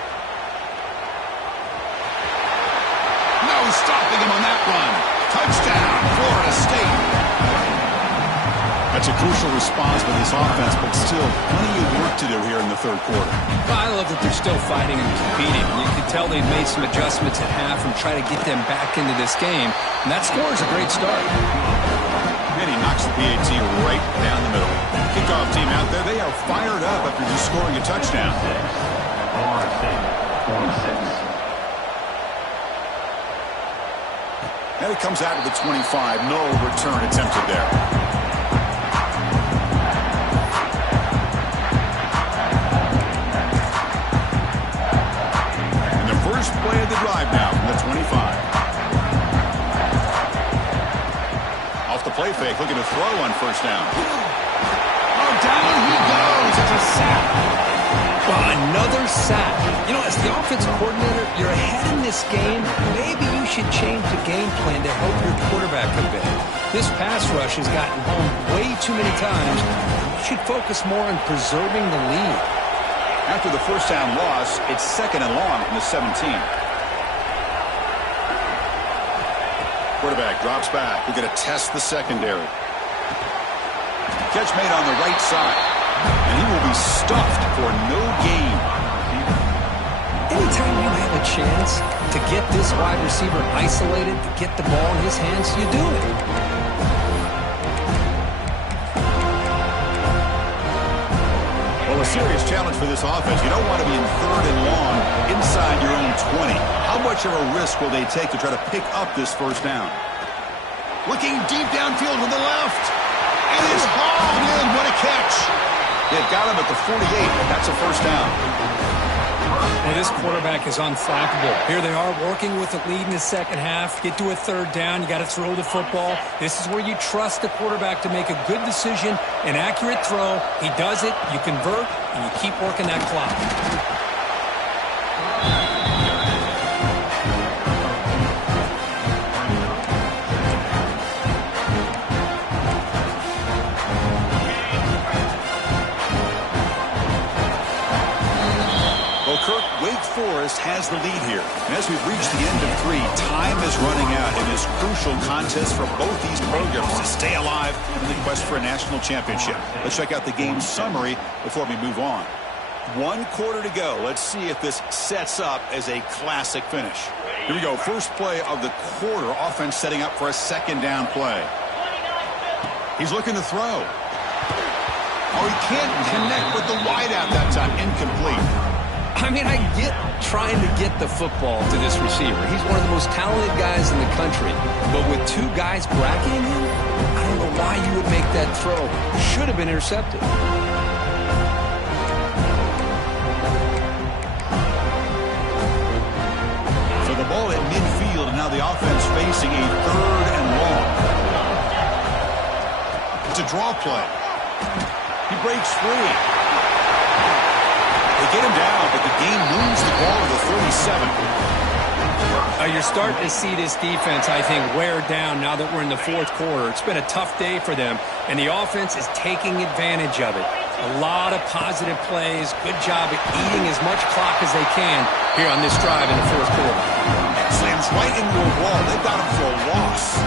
No stopping him on that run. Touchdown, Florida State. That's a crucial response by this offense, but still plenty of work to do here in the third quarter. Well, I love that they're still fighting and competing. You can tell they've made some adjustments at half and try to get them back into this game. And that score is a great start. And he knocks the PAT right down the middle. Kickoff team out there, they are fired up after just scoring a touchdown. Florida State, 46. And it comes out to the 25. No return attempted there. First play of the drive now from the 25. Off the play fake, looking to throw on first down. Oh, down he goes. It's a sack. Well, another sack. You know, as the offensive coordinator, you're ahead in this game. Maybe you should change the game plan to help your quarterback a bit. This pass rush has gotten home way too many times. You should focus more on preserving the lead. After the first down loss, it's second and long from the 17. Quarterback drops back. We're going to test the secondary. Catch made on the right side. And he will be stuffed for no gain. Anytime you have a chance to get this wide receiver isolated, to get the ball in his hands, you do it. Well, a serious challenge for this offense. You don't want to be in third and long inside your own 20. How much of a risk will they take to try to pick up this first down? Looking deep downfield to the left. And it's hauled in. What a catch. They've got him at the 48, and that's a first down. Well, this quarterback is unflappable. Here they are working with the lead in the second half. Get to a third down. You got to throw the football. This is where you trust the quarterback to make a good decision, an accurate throw. He does it. You convert, and you keep working that clock. Wake Forest has the lead here. And as we've reached the end of 3, time is running out in this crucial contest for both these programs to stay alive in the quest for a national championship. Let's check out the game summary before we move on. 1 quarter to go. Let's see if this sets up as a classic finish. Here we go. First play of the quarter. Offense setting up for a second down play. He's looking to throw. Oh, he can't connect with the wideout that time. Incomplete. I mean, I get trying to get the football to this receiver. He's one of the most talented guys in the country. But with 2 guys bracketing him, I don't know why you would make that throw. Should have been intercepted. So the ball at midfield. field, and now the offense facing a 3rd and long. It's a draw play. He breaks free. They get him down, but the game moves the ball to the 37. You're starting to see this defense, I think, wear down now that we're in the 4th quarter. It's been a tough day for them, and the offense is taking advantage of it. A lot of positive plays. Good job at eating as much clock as they can here on this drive in the 4th quarter. Slams right into a wall. They've got him for a loss.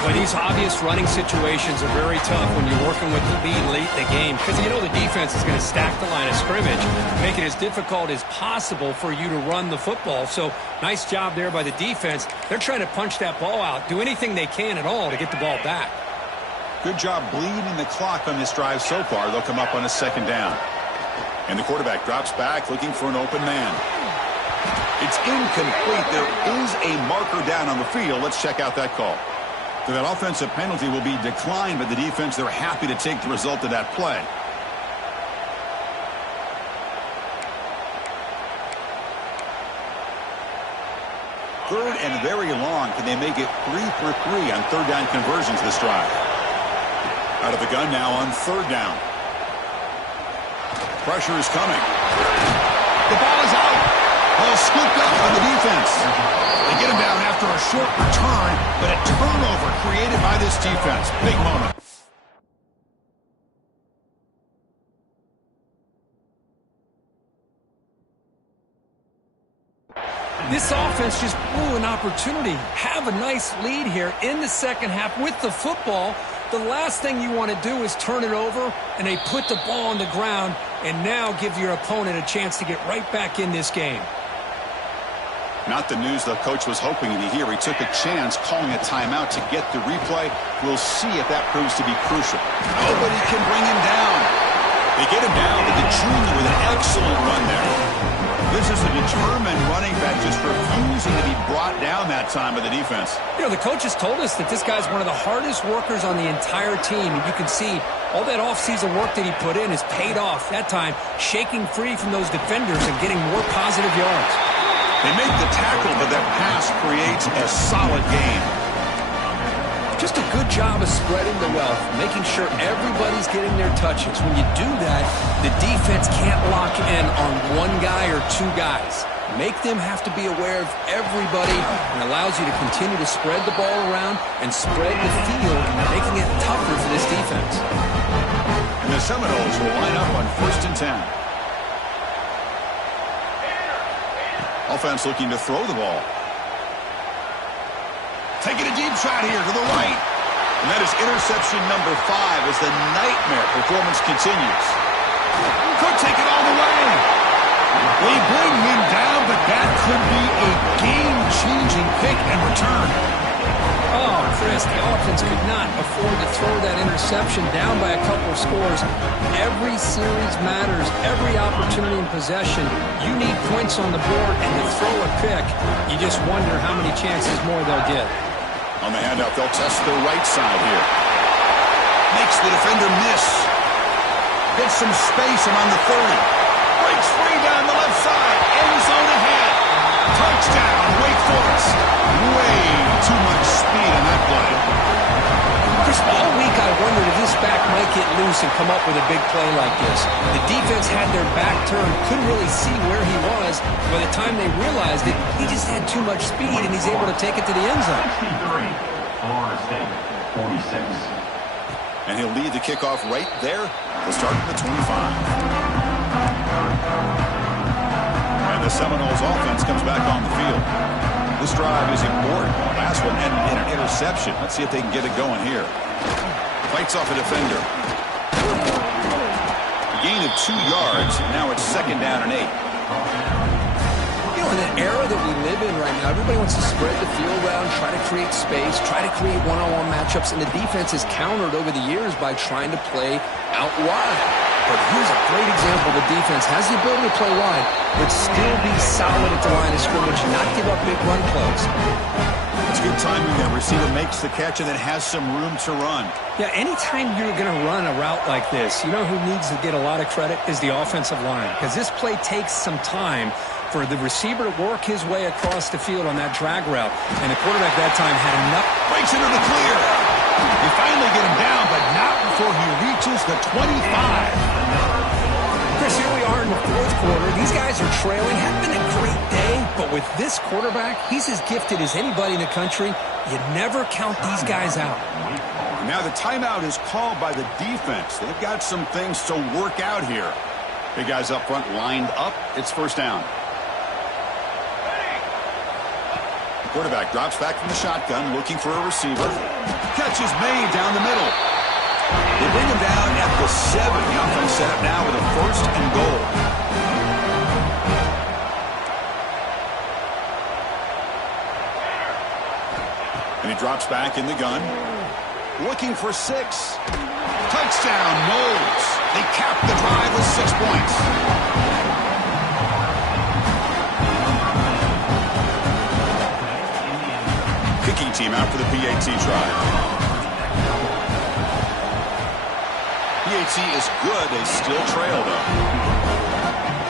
Well, these obvious running situations are very tough when you're working with the lead late in the game because you know the defense is going to stack the line of scrimmage, make it as difficult as possible for you to run the football. So nice job there by the defense. They're trying to punch that ball out, do anything they can at all to get the ball back. Good job bleeding the clock on this drive so far. They'll come up on a 2nd down. And the quarterback drops back looking for an open man. It's incomplete. There is a marker down on the field. Let's check out that call. So that offensive penalty will be declined by the defense. They're happy to take the result of that play. Third and very long. Can they make it 3 for 3 on 3rd down conversions this drive? Out of the gun now on 3rd down. Pressure is coming. The ball is out. Ball scooped up on the defense. They get him down after a short return, but a turnover created by this defense. Big moment. This offense just blew an opportunity. Have a nice lead here in the 2nd half with the football. The last thing you want to do is turn it over, and they put the ball on the ground and now give your opponent a chance to get right back in this game. Not the news the coach was hoping to hear. He took a chance calling a timeout to get the replay. We'll see if that proves to be crucial. Nobody can bring him down. They get him down to the junior with an excellent run there. This is a determined running back just refusing to be brought down that time by the defense. You know, the coaches told us that this guy's one of the hardest workers on the entire team, and you can see all that offseason work that he put in has paid off. That time, shaking free from those defenders and getting more positive yards. They make the tackle, but that pass creates a solid gain. Just a good job of spreading the wealth, making sure everybody's getting their touches. When you do that, the defense can't lock in on one guy or 2 guys. Make them have to be aware of everybody and allows you to continue to spread the ball around and spread the field, making it tougher for this defense. And the Seminoles will line up on 1st and 10. Offense looking to throw the ball. Taking a deep shot here to the right. And that is interception number 5 as the nightmare performance continues. Could take it all the way. They bring him down, but that could be a game-changing pick and return. Oh, Chris, the offense could not afford to throw that interception down by a couple of scores. Every series matters. Every opportunity in possession. You need points on the board, and to throw a pick, you just wonder how many chances more they'll get. On the handoff, they'll test the right side here. Makes the defender miss. Gets some space around the 30. Breaks free down the left side. End zone ahead. Touchdown, Wake Forest. Way too much speed on that play. Chris, all week I wondered if this back might get loose and come up with a big play like this. The defense had their back turned, couldn't really see where he was. By the time they realized it, he just had too much speed, and he's able to take it to the end zone. Florida State, 46. And he'll lead the kickoff right there. He'll start at the 25. And the Seminoles offense comes back on the field. This drive is important. Last one ended in an interception. Let's see if they can get it going here. Fights off a defender. A gain of 2 yards. Now it's 2nd down and 8. You know, in an era that we live in right now, everybody wants to spread the field around, try to create space, try to create one-on-one matchups, and the defense has countered over the years by trying to play out wide. But here's a great example. The defense has the ability to play wide, but still be solid at the line of scrimmage, not give up big run plays. It's good timing there. Receiver makes the catch and then has some room to run. Yeah, anytime you're going to run a route like this, you know who needs to get a lot of credit is the offensive line, because this play takes some time for the receiver to work his way across the field on that drag route. And the quarterback that time had enough. Breaks into the clear. They finally get him down, but not before he reaches the 25. Chris, here we are in the fourth quarter. These guys are trailing. Hadn't been a great day, but with this quarterback, he's as gifted as anybody in the country. You never count these guys out. Now the timeout is called by the defense. They've got some things to work out here. Big guys up front lined up. It's first down. The quarterback drops back from the shotgun, looking for a receiver. Catch is made down the middle. They bring him down at the 7. The offense set up now with a first and goal. And he drops back in the gun. Looking for 6. Touchdown, Knowles. They cap the drive with 6 points. Kicking team out for the PAT try. PAT is good. They still trail, though.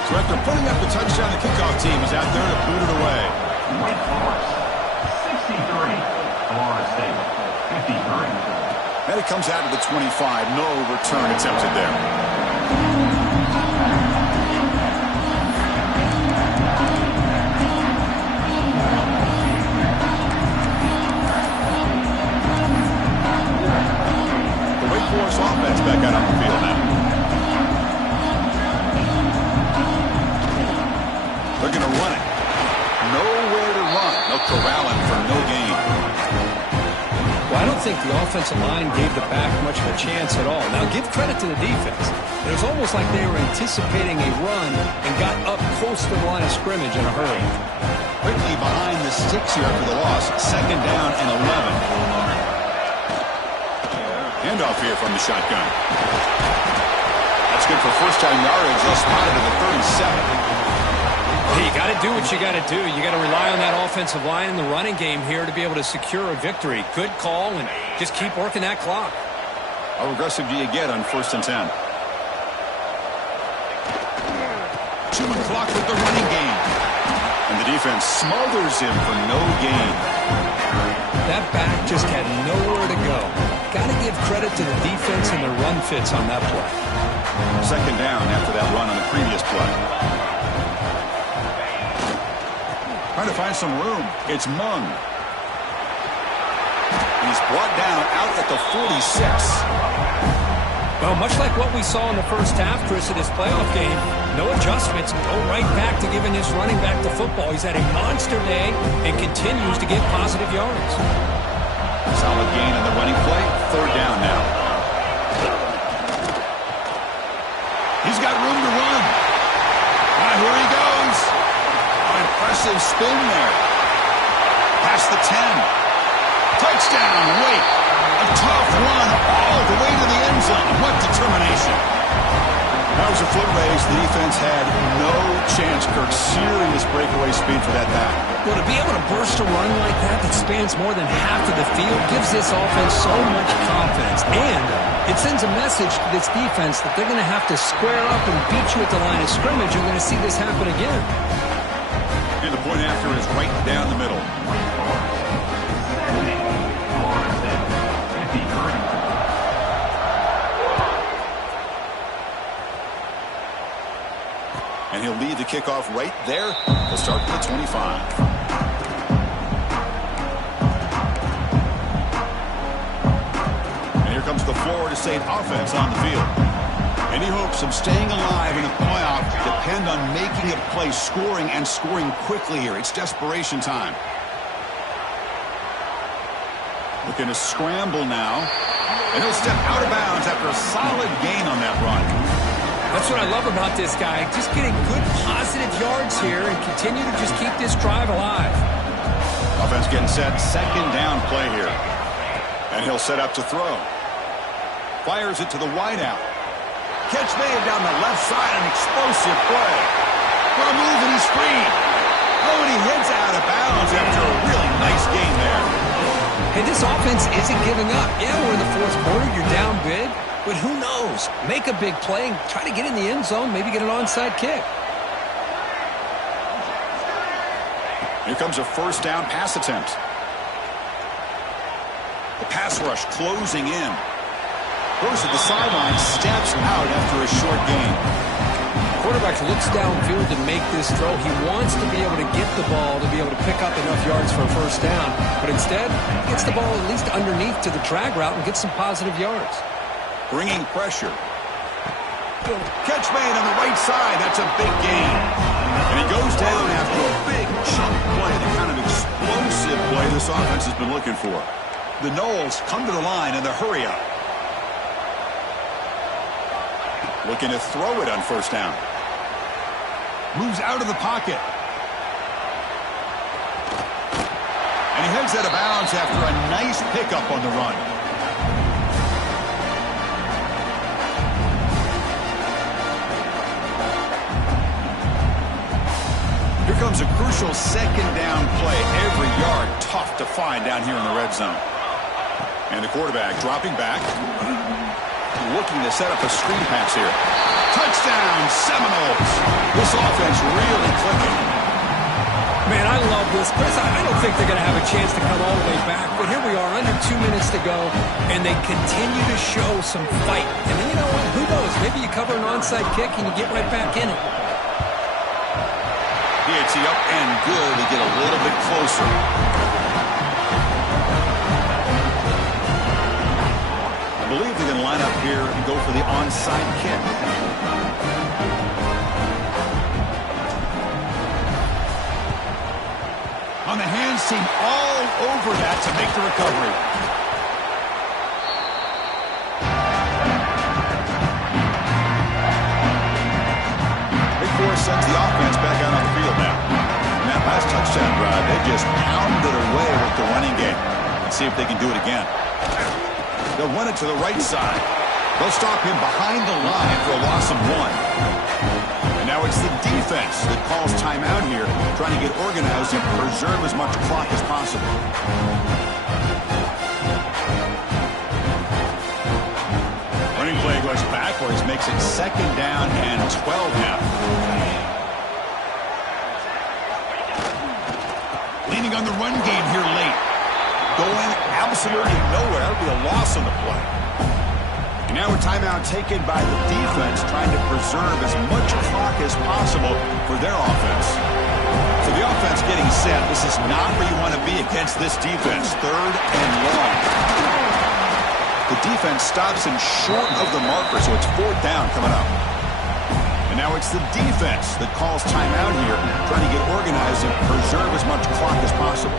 So after putting up the touchdown, the kickoff team is out there to boot it away. Wake Forest, 63. Florida State, 53. And it comes out of the 25. No return attempted there. The Wake Forest offense back out on the field now. They're going to run it. Nowhere to run. They'll corral him for no gain. Well, I don't think the offensive line gave the back much of a chance at all. Now, give credit to the defense. It was almost like they were anticipating a run and got up close to the line of scrimmage in a hurry. Quickly behind the sticks here after the loss. Second down and 11. Handoff here from the shotgun. That's good for first down yardage. They'll spot it at the 37. Hey, you got to do what you got to do. You got to rely on that offensive line in the running game here to be able to secure a victory. Good call, and just keep working that clock. How aggressive do you get on first and 10? Chewing clock with the running game. And the defense smothers him for no gain. That back just had nowhere to go. Got to give credit to the defense and their run fits on that play. Second down after that run on the previous play. Trying to find some room. It's Mung. He's brought down out at the 46. Well, much like what we saw in the first half, Chris, in this playoff game, no adjustments. Go right back to giving his running back the football. He's had a monster day and continues to get positive yards. Solid gain on the running play. Third down now. He's got room to run. Here he goes. Impressive spin there. Past the 10. Touchdown, Wake. A tough run all the way to the end zone. What determination. That was a foot race. The defense had no chance, Kirk. Serious breakaway speed for that back. Well, to be able to burst a run like that spans more than half of the field gives this offense so much confidence. And it sends a message to this defense that they're going to have to square up and beat you at the line of scrimmage. You're going to see this happen again. And the point after is right down the middle. And he'll lead the kickoff right there. He'll start from the 25. And here comes the Florida State offense on the field. Any hopes of staying alive in the playoff depend on making a play, scoring, and scoring quickly here. It's desperation time. Looking to scramble now. And he'll step out of bounds after a solid gain on that run. That's what I love about this guy. Just getting good positive yards here and continue to just keep this drive alive. Offense getting set. Second down play here. And he'll set up to throw. Fires it to the wideout. Catch made down the left side. An explosive play. What a move, and he's free. Oh, and he heads out of bounds after a really nice game there. Hey, this offense isn't giving up. Yeah, we're in the fourth quarter. You're down big. But who knows? Make a big play and try to get in the end zone, maybe get an onside kick. Here comes a first down pass attempt. The pass rush closing in. Goes to the sideline, steps out after a short gain. Quarterback looks downfield to make this throw. He wants to be able to get the ball to be able to pick up enough yards for a first down. But instead, he gets the ball at least underneath to the drag route and gets some positive yards. Bringing pressure. Catch made on the right side. That's a big gain. And he goes down after a big chunk play, the kind of explosive play this offense has been looking for. The Noles come to the line in the hurry up. Looking to throw it on first down. Moves out of the pocket. And he heads out of bounds after a nice pickup on the run. Here comes a crucial second down play. Every yard tough to find down here in the red zone. And the quarterback dropping back. Looking to set up a screen pass here. Touchdown, Seminoles. This offense really clicking. Man, I love this. Chris, I don't think they're going to have a chance to come all the way back. But here we are, under 2 minutes to go, and they continue to show some fight. And then, you know what? Who knows? Maybe you cover an onside kick and you get right back in it. It's up and good to get a little bit closer. I believe they're going to line up here and go for the onside kick. On the hands team all over that to make the recovery. Big Force sends the offense back out on the field now. And that last touchdown drive, they just pounded away with the running game. Let's see if they can do it again. They'll run it to the right side. They'll stop him behind the line for a loss of 1. And now it's the defense that calls timeout here, trying to get organized and preserve as much clock as possible. Running play goes backwards, makes it second down and 12 now. Leaning on the run game here late. Going absolutely nowhere. That would be a loss on the play. And now a timeout taken by the defense, trying to preserve as much clock as possible for their offense. So the offense getting set. This is not where you want to be against this defense. Third and long. The defense stops him short of the marker, so it's fourth down coming up. And now it's the defense that calls timeout here, trying to get organized and preserve as much clock as possible.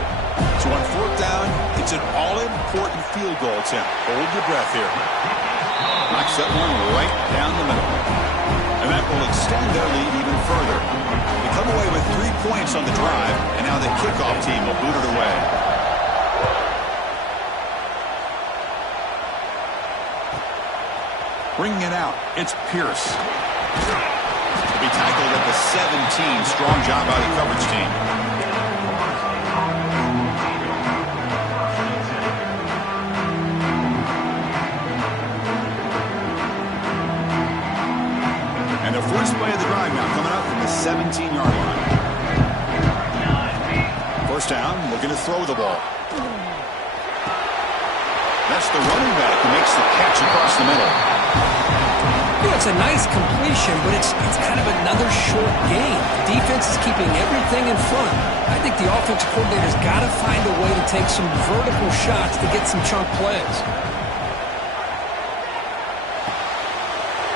So on fourth down, it's an all-important field goal attempt. Hold your breath here. Knocks that one right down the middle. And that will extend their lead even further. They come away with 3 points on the drive, and now the kickoff team will boot it away. Bringing it out, it's Pierce. To be tackled at the 17. Strong job by the coverage team. And the first play of the drive now coming up from the 17-yard line. First down, looking to throw the ball. That's the running back who makes the catch across the middle. Yeah, it's a nice completion, but it's kind of another short gain. The defense is keeping everything in front. I think the offensive coordinator's got to find a way to take some vertical shots to get some chunk plays.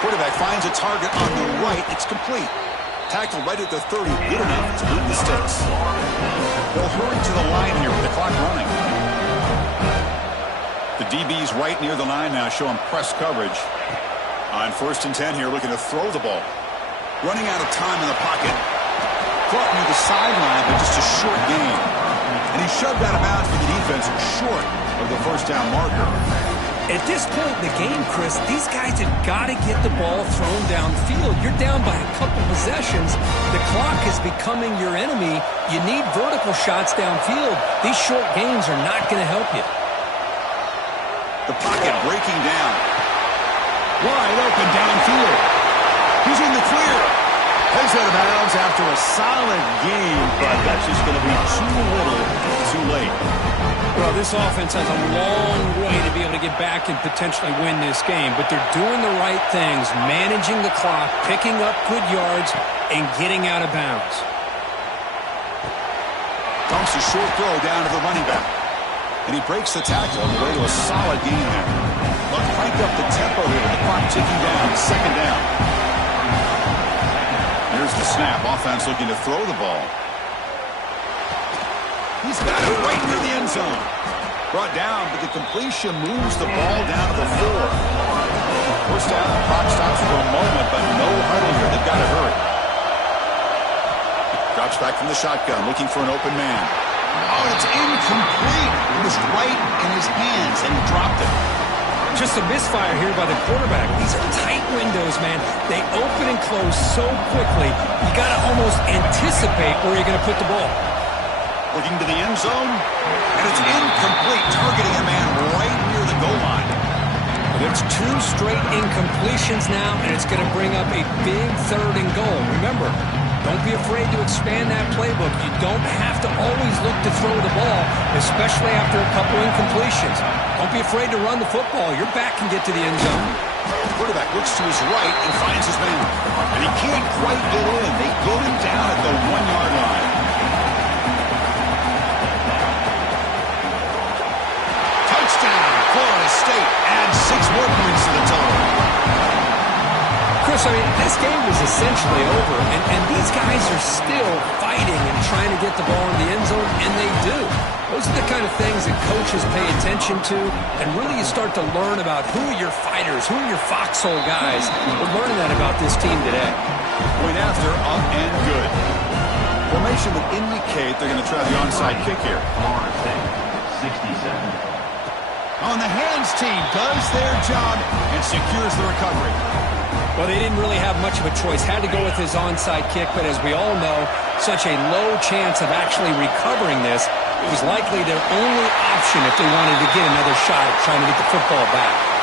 Quarterback finds a target on the right. It's complete. Tackled right at the 30. Good enough to move the sticks. They'll hurry to the line here with the clock running. The DB's right near the line now, showing press coverage. On first and 10 here, looking to throw the ball. Running out of time in the pocket. Caught near the sideline, but just a short gain. And he shoved out of bounds for the defense, short of the first down marker. At this point in the game, Chris, these guys have got to get the ball thrown downfield. You're down by a couple possessions. The clock is becoming your enemy. You need vertical shots downfield. These short gains are not going to help you. The pocket breaking down. Wide open downfield. He's in the clear. He's out of bounds after a solid game, but that's just going to be too little, too late. Well, this offense has a long way to be able to get back and potentially win this game, but they're doing the right things, managing the clock, picking up good yards, and getting out of bounds. Dumps a short throw down to the running back. And he breaks the tackle on the way to a solid gain there. But crank up the tempo here with the clock ticking down. Second down. Here's the snap. Offense looking to throw the ball. He's got it right near the end zone. Brought down, but the completion moves the ball down to the 4. First down, the clock stops for a moment, but no huddle here. They've got to hurry. Drops back from the shotgun, looking for an open man. Oh, it's incomplete. It was right in his hands, and he dropped it. Just a misfire here by the quarterback. These are tight windows, man. They open and close so quickly, you got to almost anticipate where you're going to put the ball. Looking to the end zone, and it's incomplete, targeting a man right near the goal line. It's 2 straight incompletions now, and it's going to bring up a big 3rd and goal. Remember, don't be afraid to expand that playbook. You don't have to always look to throw the ball, especially after a couple incompletions. Don't be afraid to run the football. Your back can get to the end zone. The quarterback looks to his right and finds his man. And he can't quite get in. They get him down at the 1-yard line. Touchdown, Florida State. Adds 6 more points to the total. Chris, I mean, this game was essentially over, and these guys are still fighting and trying to get the ball in the end zone, and they do. Those are the kind of things that coaches pay attention to, and really you start to learn about who are your fighters, who are your foxhole guys. We're learning that about this team today. Point after, up and good. Formation would indicate they're going to try the onside kick here. Florida State, 67. On the hands team does their job and secures the recovery. Well, they didn't really have much of a choice. Had to go with his onside kick, but as we all know, such a low chance of actually recovering this. It was likely their only option if they wanted to get another shot at trying to get the football back.